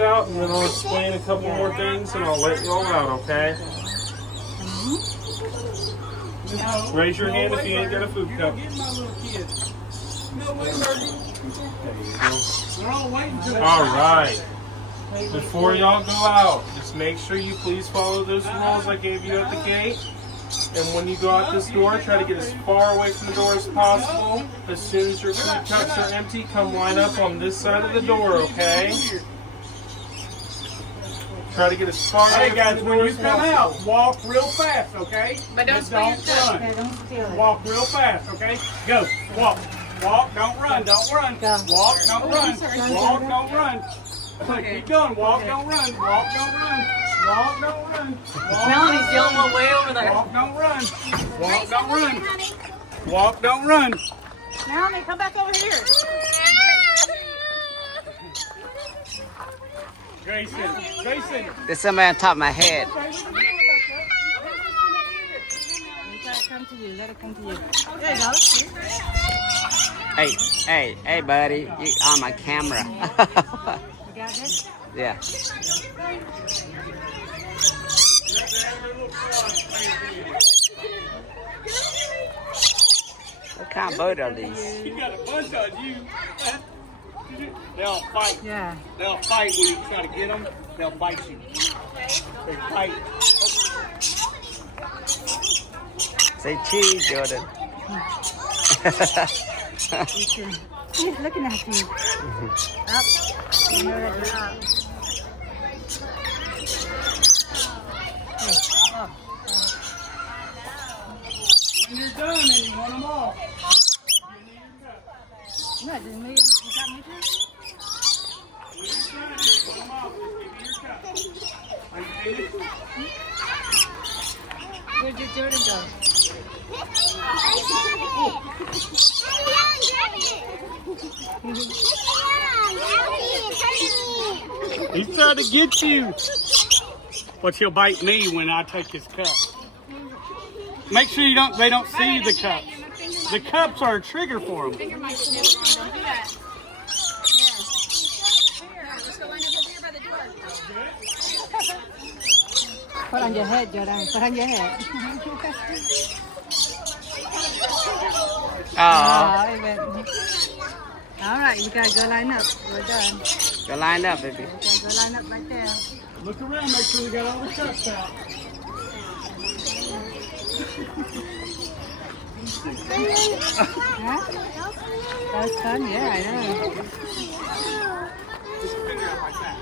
Out, and then I'll explain a couple more things, and I'll let you all out, okay? Raise your hand if you ain't got a food cup. All right. Before y'all go out, just make sure you please follow those rules I gave you at the gate. And when you go out this door, try to get as far away from the door as possible. As soon as your food cups are empty, come line up on this side of the door, okay? Try to get as far away. Hey guys, when you come out, walk real fast, okay? But don't run. Yeah, don't steal it. Walk real fast, okay? Go. Walk. Walk. Don't run. Don't run. Go. Walk. Don't run. Walk. Don't run. Keep going. Walk. Don't run. Walk. Don't run. Walk. Don't run. Melanie's yelling way over there. Walk. Don't run. Walk. Don't run. Walk. Don't run. Melanie, come back over here. Grayson. Grayson. There's somebody on top of my head. You gotta come to you. Let it come to you. There you go. Hey, buddy, you on my camera. You got this? Yeah. What kind of boat are these? You got a bunch on you. They'll fight. Yeah. They'll fight when you try to get them. They'll bite you. They fight. Say cheese, Jordan. He's looking at you. Up. You know that you're up. Up. When you're done and you want them all. Yeah, did me, you got me too? Where did Jordan go? He's trying to get you. But he'll bite me when I take his cup. Make sure they don't see the cups. The cups are a trigger for them. Don't do that. Put on your head, Jordan. Put on your head. Oh, All right, you gotta go line up. We're done. go line up, baby. You gotta go line up right there. Look around, make sure we got all the cups out. Huh? That was fun, yeah, I know. Just figure out like that.